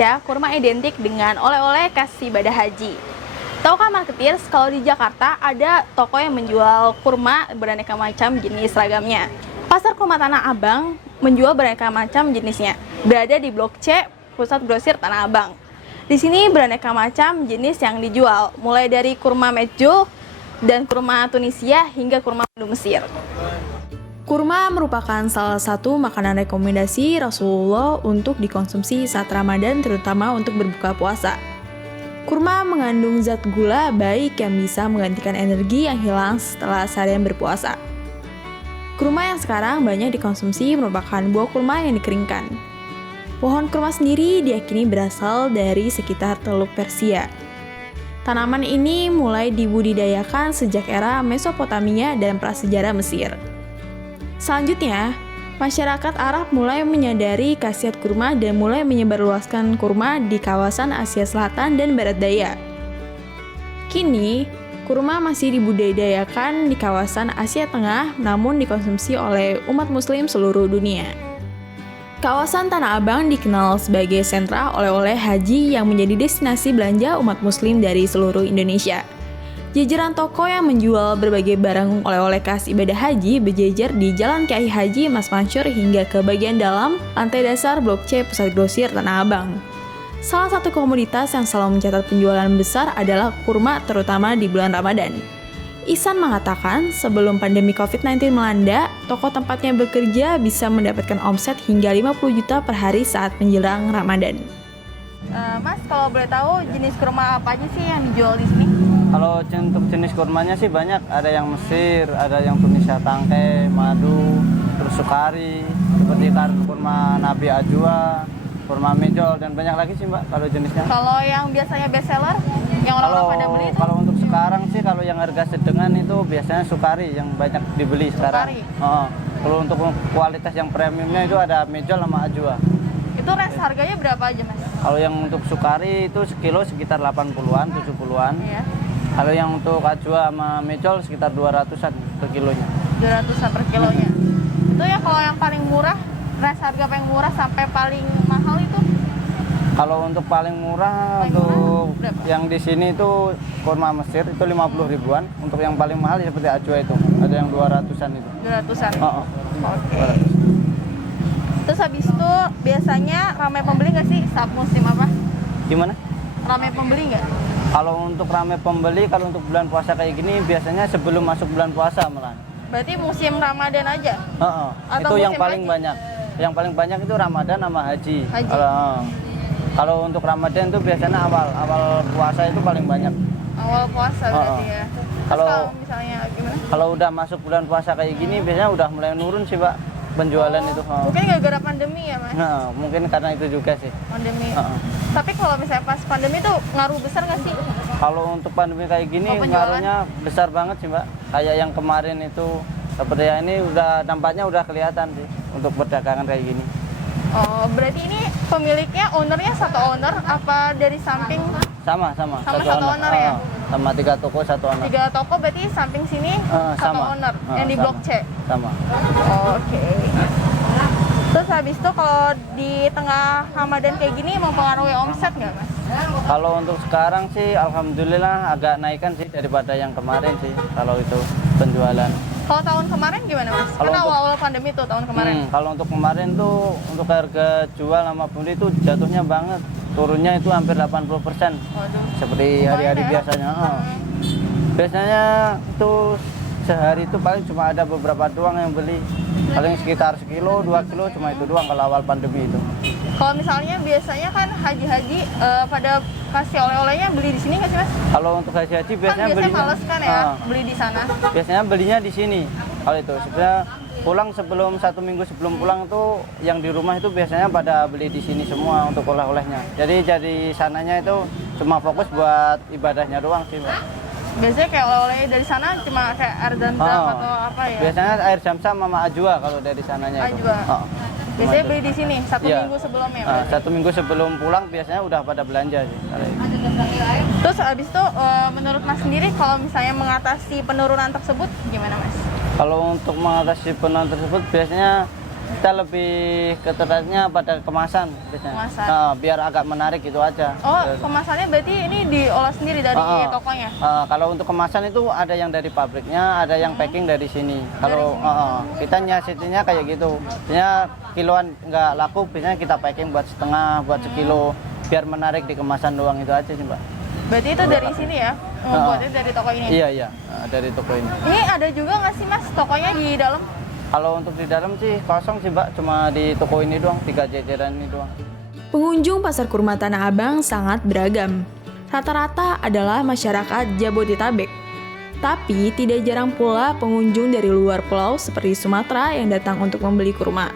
Indonesia, kurma identik dengan oleh-oleh khas ibadah haji. Tahukah marketeers kalau di Jakarta ada toko yang menjual kurma beraneka macam jenis ragamnya? Pasar Kurma Tanah Abang menjual beraneka macam jenisnya. Berada di Blok C, Pusat Grosir Tanah Abang. Di sini beraneka macam jenis yang dijual, mulai dari kurma medjool dan kurma Tunisia hingga kurma madu Mesir. Kurma merupakan salah satu makanan rekomendasi Rasulullah untuk dikonsumsi saat Ramadan, terutama untuk berbuka puasa. Kurma mengandung zat gula baik yang bisa menggantikan energi yang hilang setelah seharian berpuasa. Kurma yang sekarang banyak dikonsumsi merupakan buah kurma yang dikeringkan. Pohon kurma sendiri diyakini berasal dari sekitar Teluk Persia. Tanaman ini mulai dibudidayakan sejak era Mesopotamia dan prasejarah Mesir. Selanjutnya, masyarakat Arab mulai menyadari khasiat kurma dan mulai menyebarluaskan kurma di kawasan Asia Selatan dan Barat Daya. Kini, kurma masih dibudidayakan di kawasan Asia Tengah namun dikonsumsi oleh umat muslim seluruh dunia. Kawasan Tanah Abang dikenal sebagai sentra oleh-oleh haji yang menjadi destinasi belanja umat muslim dari seluruh Indonesia. Jajaran toko yang menjual berbagai barang oleh-oleh khas ibadah haji berjejer di Jalan Kiai Haji Mas Mansur hingga ke bagian dalam lantai dasar Blok C Pusat Grosir Tanah Abang. Salah satu komoditas yang selalu mencatat penjualan besar adalah kurma, terutama di bulan Ramadan. Ihsan mengatakan sebelum pandemi COVID-19 melanda, toko tempatnya bekerja bisa mendapatkan omset hingga 50 juta per hari saat menjelang Ramadan. Mas, kalau boleh tahu jenis kurma apa aja sih yang dijual di sini? Kalau untuk jenis kurmanya sih banyak, ada yang Mesir, ada yang Tunisia tangkai, madu, terus sukari, seperti kurma Nabi Ajwa, kurma medjool, dan banyak lagi sih Mbak kalau jenisnya. Kalau yang biasanya best seller, yang orang-orang pada beli itu? Kalau untuk sekarang sih, kalau yang harga sedengan itu biasanya sukari yang banyak dibeli sekarang. Kalau untuk kualitas yang premiumnya itu ada medjool sama Ajwa. Itu range harganya berapa aja Mas? Kalau yang untuk sukari itu sekilo sekitar 80-an, 70-an. Iya. Kalau yang untuk Ajwa sama medjool sekitar 200-an per kilonya. 200-an per kilonya. Itu ya kalau yang paling murah, range harga paling murah sampai paling mahal itu? Kalau untuk paling murah yang di sini itu kurma Mesir itu 50 ribuan. Untuk yang paling mahal seperti Ajwa itu, ada yang 200-an itu. 200-an? Oke. Terus habis itu biasanya ramai pembeli nggak sih saat musim apa? Gimana? Ramai pembeli nggak? Kalau untuk ramai pembeli, kalau untuk bulan puasa kayak gini biasanya sebelum masuk bulan puasa malah. Berarti musim Ramadan aja? Itu yang paling haji? banyak. Yang paling banyak itu Ramadan sama haji. Kalau untuk Ramadan itu biasanya awal puasa itu paling banyak. Awal puasa berarti ya. Kalau misalnya gimana? Kalau udah masuk bulan puasa kayak gini biasanya udah mulai nurun sih, Pak, penjualan itu. Mungkin gara-gara pandemi ya, Mas? Nah, mungkin karena itu juga sih. Pandemi. Tapi kalau misalnya pas pandemi tuh ngaruh besar nggak sih? Kalau untuk pandemi kayak gini ngaruhnya besar banget sih, Mbak. Kayak yang kemarin itu seperti yang ini udah nampaknya udah kelihatan sih untuk perdagangan kayak gini. Oh, berarti ini pemiliknya, ownernya satu owner apa dari samping? Sama satu owner ya? Sama 3 toko satu owner. 3 toko berarti samping sini satu owner yang di Blok C? Sama. Oke. Terus habis itu kalau di tengah Ramadan kayak gini mempengaruhi omset nggak Mas? Kalau untuk sekarang sih Alhamdulillah agak naikkan sih daripada yang kemarin sih kalau itu penjualan. Kalau tahun kemarin gimana Mas? Karena awal-awal pandemi tuh tahun kemarin. Kalau untuk kemarin tuh untuk harga jual sama beli itu jatuhnya banget. Turunnya itu hampir 80%. Waduh. Seperti hari-hari biasanya. Biasanya itu sehari itu paling cuma ada beberapa doang yang beli. Paling sekitar sekilo, 2 kilo cuma itu doang kalau awal pandemi itu. Kalau misalnya biasanya kan haji-haji pada kasih oleh-olehnya beli di sini nggak sih Mas? Kalau untuk haji-haji biasanya belinya males kan ya beli di sana. Biasanya belinya di sini. Kalau itu sebenarnya pulang sebelum 1 minggu sebelum pulang tuh yang di rumah itu biasanya pada beli di sini semua untuk oleh-olehnya. Jadi sananya itu cuma fokus buat ibadahnya doang sih, Mbak. Biasanya kayak oleh-oleh dari sana cuma kayak air zam-zam atau apa ya? Biasanya air zam-zam sama Ajwa kalau dari sananya itu. Ajwa. Biasanya beli di sini 1 minggu sebelumnya. 1 minggu sebelum pulang biasanya udah pada belanja sih. Terus abis itu menurut Mas sendiri kalau misalnya mengatasi penurunan tersebut gimana Mas? Kalau untuk mengatasi penurunan tersebut biasanya Kita lebih ketertarikannya pada kemasan biasanya. Kemasan. Nah, biar agak menarik gitu aja. Oh, kemasannya berarti ini diolah sendiri dari tokonya? Kalau untuk kemasan itu ada yang dari pabriknya, ada yang packing dari sini. Kalau kita nyiasatinya kayak gitu. Biasanya kiloan nggak laku, biasanya kita packing buat setengah, buat sekilo, biar menarik di kemasan doang itu aja sih, Mbak. Berarti itu dari sini ya? Membuatnya dari toko ini? Iya, dari toko ini. Ini ada juga nggak sih Mas tokonya di dalam? Kalau untuk di dalam sih kosong sih, Mbak, cuma di toko ini doang, 3 jajaran ini doang. Pengunjung Pasar Kurma Tanah Abang sangat beragam. Rata-rata adalah masyarakat Jabodetabek. Tapi tidak jarang pula pengunjung dari luar pulau seperti Sumatera yang datang untuk membeli kurma.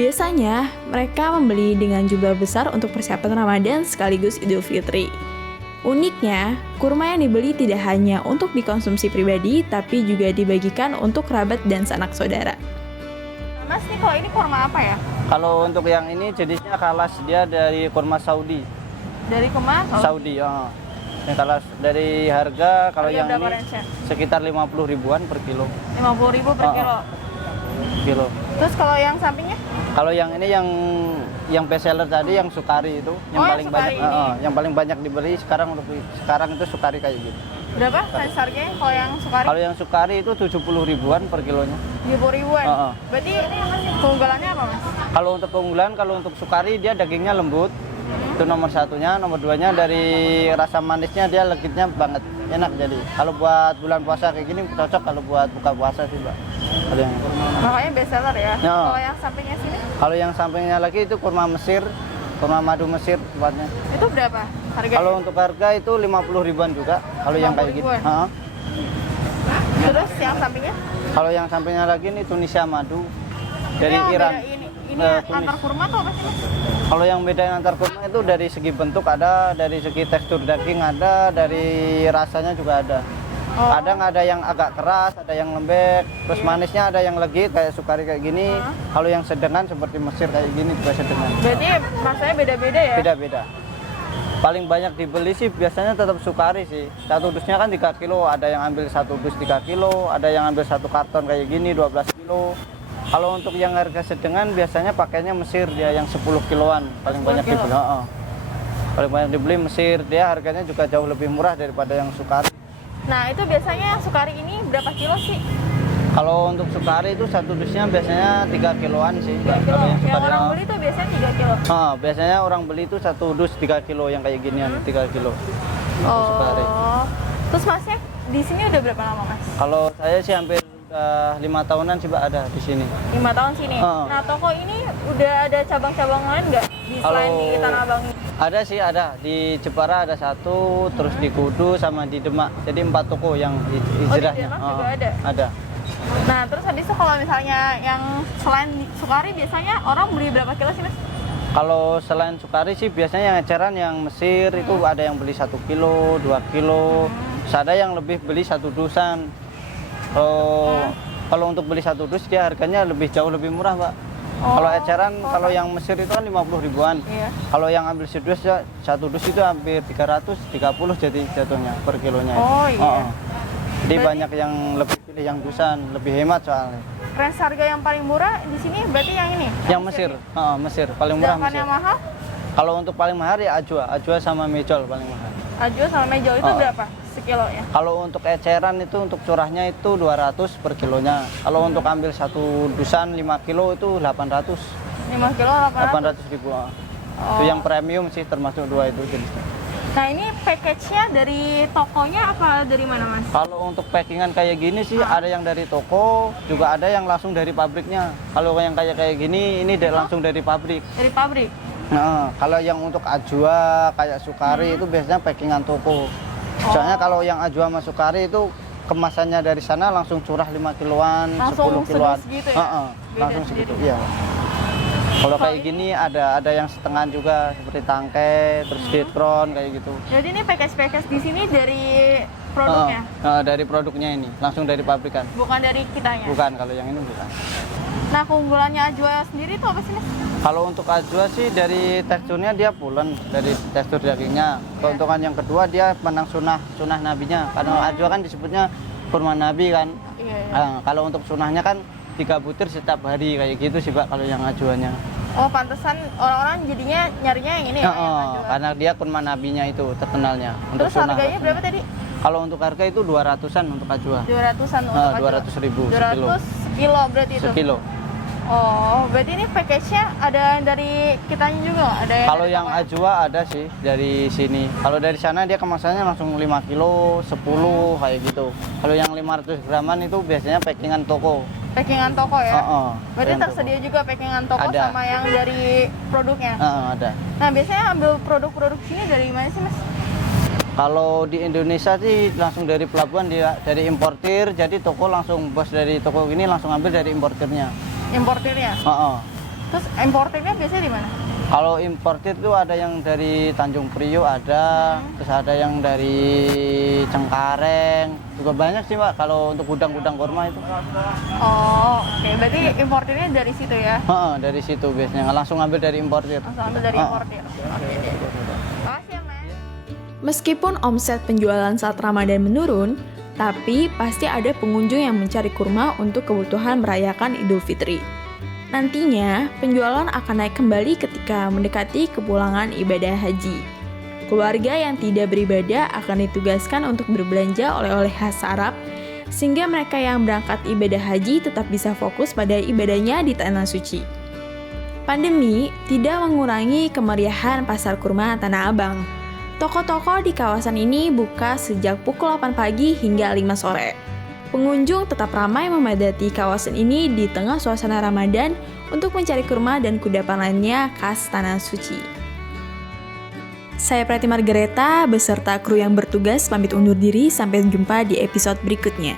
Biasanya, mereka membeli dengan jumlah besar untuk persiapan Ramadan sekaligus Idul Fitri. Uniknya, kurma yang dibeli tidak hanya untuk dikonsumsi pribadi, tapi juga dibagikan untuk kerabat dan sanak saudara. Mas, nih kalau ini kurma apa ya? Kalau untuk yang ini jenisnya kalas, dia dari kurma Saudi. Dari kurma Saudi, Yang kalas dari harga kalau yang ini range-nya? sekitar 50 ribuan per kilo. 50.000 per kilo. Terus kalau yang sampingnya? Kalau yang ini yang best seller tadi yang Sukari itu yang paling banyak yang paling banyak dibeli sekarang itu Sukari kayak gitu. Berapa harganya kalau yang Sukari? Kalau yang Sukari itu 70 ribuan per kilonya. 70 ribuan. Berarti keunggulannya apa, Mas? Kalau untuk keunggulan, kalau untuk Sukari dia dagingnya lembut. Itu nomor satunya, nomor duanya dari rasa manisnya dia legitnya banget, enak jadi. Kalau buat bulan puasa kayak gini cocok kalau buat buka puasa sih, Mbak. Makanya best seller ya. Kalau yang sampingnya sini? Kalau yang sampingnya lagi itu kurma Mesir, kurma madu Mesir tepatnya. Itu berapa harganya? Kalau untuk harga itu 50 ribuan juga. Kalau yang kayak gitu. Terus yang sampingnya? Kalau yang sampingnya lagi ini Tunisia madu dari Iran. Ini antar kurma atau apa sih, Mas? Kalau yang bedain antar kurma itu dari segi bentuk ada, dari segi tekstur daging ada, dari rasanya juga ada. Kadang ada yang agak keras, ada yang lembek, terus manisnya ada yang legit kayak Sukari kayak gini. Kalau yang sedengan seperti Mesir kayak gini juga sedengan. Berarti rasanya beda-beda ya? Beda-beda. Paling banyak dibeli sih biasanya tetap Sukari sih. Satu dusnya kan 3 kilo, ada yang ambil satu dus 3 kilo, ada yang ambil satu karton kayak gini 12 kilo. Kalau untuk yang harga sedengan biasanya pakainya Mesir dia yang 10 kiloan paling banyak dibeli. Paling banyak dibeli Mesir, dia harganya juga jauh lebih murah daripada yang Sukari. Nah, itu biasanya Sukari ini berapa kilo sih? Kalau untuk Sukari itu satu dusnya biasanya 3 kiloan sih. 3 kilo. Yang orang beli itu biasanya 3 kilo? Biasanya orang beli itu satu dus 3 kilo yang kayak ginian, 3 kilo. Sukari. Terus Masnya di sini udah berapa lama, Mas? Kalau saya sih hampir 5 tahunan sih, Mbak, ada di sini. 5 tahun sini? Nah, toko ini udah ada cabang-cabang lain nggak? Selain di Tanah Abang ini? Ada sih, ada. Di Jepara ada satu, terus di Kudus sama di Demak. Jadi 4 toko yang hijrahnya. Di Demak juga ada? Ada. Nah, terus habis itu kalau misalnya yang selain Sukari biasanya orang beli berapa kilo sih, Mas? Kalau selain Sukari sih biasanya yang eceran yang Mesir itu ada yang beli 1 kilo, 2 kilo. Terus ada yang lebih beli 1 dusan. Kalau untuk beli 1 dus dia harganya jauh lebih murah, Mbak. Kalau eceran, kalau yang Mesir itu kan 50 ribuan. Iya. Kalau yang ambil sedus ya 1 dus itu hampir 330 jadi jatuhnya per kilonya. Iya. Jadi banyak yang lebih pilih yang dusan, lebih hemat soalnya. Range harga yang paling murah di sini berarti yang ini? Yang Mesir, Mesir paling murah Sedangkan Mesir. yang mahal? Kalau untuk paling mahal ya Ajwa sama Mejol paling mahal. Ajwa sama Mejol itu berapa sekilonya? Kalau untuk eceran itu untuk curahnya itu 200 per kilonya. Kalau untuk ambil 1 dusan 5 kilo itu 800. 5 kilo 800? 800 ribu. Itu yang premium sih termasuk 2 itu jenisnya. Nah, ini package-nya dari tokonya apa dari mana, Mas? Kalau untuk packingan kayak gini sih ada yang dari toko, juga ada yang langsung dari pabriknya. Kalau yang kayak gini ini langsung dari pabrik. Dari pabrik? Nah, kalau yang untuk Ajwa kayak Sukari itu biasanya packingan toko. Soalnya kalau yang Ajwa sama Sukari itu kemasannya dari sana langsung curah 5 kiloan, langsung 10 kiloan. Gitu ya? Langsung segitu, iya. Kalau kayak gini ada yang setengah juga seperti tangkai, terus ditron kayak gitu. Jadi ini package di sini dari produknya? Dari produknya ini, langsung dari pabrikan. Bukan dari kitanya? Bukan, kalau yang ini bukan. Nah, keunggulannya Ajwa sendiri itu apa sih, Mas? Kalau untuk Ajwa sih dari teksturnya dia pulen, dari tekstur dagingnya. Keuntungan yang kedua dia menang sunah nabinya. Karena Ajwa kan disebutnya kurma nabi kan. Iya. Kalau untuk sunahnya kan 3 butir setiap hari kayak gitu sih Pak kalau yang ajuannya. Oh, pantesan orang-orang jadinya nyarinya yang ini ya, yang ajwa. Karena dia kurma nabinya itu terkenalnya. Terus harganya berapa tadi? Kalau untuk harga itu 200-an untuk ajwa. 200-an untuk ajwa. 200.000 sekilo. 200 kilo berarti itu. Sekilo. Oh, berarti ini package-nya ada dari kitanya juga nggak? Ada Kalau yang ajwa ada sih dari sini. Kalau dari sana dia kemasannya langsung 5 kilo, 10 kayak gitu. Kalau yang 500 graman itu biasanya packingan toko. packingan toko ya? Berarti packingan tersedia juga packingan toko Ada. sama yang dari produknya? Ada. Nah, biasanya ambil produk-produk sini dari mana sih, Mas? Kalau di Indonesia sih langsung dari pelabuhan, dia dari importir, jadi toko langsung bos dari toko ini langsung ambil dari importirnya. Importirnya? Terus importirnya biasanya di mana? Kalau importir itu ada yang dari Tanjung Priok ada, terus ada yang dari Cengkareng, juga banyak sih Pak kalau untuk gudang-gudang kurma itu. Oh, oke. Berarti importirnya dari situ ya? Dari situ biasanya, langsung ambil dari importir. Langsung ambil dari importir. Oke deh. Makasih ya, Mas. Meskipun omset penjualan saat Ramadan menurun, tapi pasti ada pengunjung yang mencari kurma untuk kebutuhan merayakan Idul Fitri. Nantinya, penjualan akan naik kembali ketika mendekati kepulangan ibadah haji. Keluarga yang tidak beribadah akan ditugaskan untuk berbelanja oleh-oleh khas Arab, sehingga mereka yang berangkat ibadah haji tetap bisa fokus pada ibadahnya di Tanah Suci. Pandemi tidak mengurangi kemeriahan pasar kurma Tanah Abang. Toko-toko di kawasan ini buka sejak pukul 8 pagi hingga 5 sore. Pengunjung tetap ramai memadati kawasan ini di tengah suasana Ramadan untuk mencari kurma dan kudapan lainnya khas Tanah Suci. Saya Prati Margareta beserta kru yang bertugas pamit undur diri, sampai jumpa di episode berikutnya.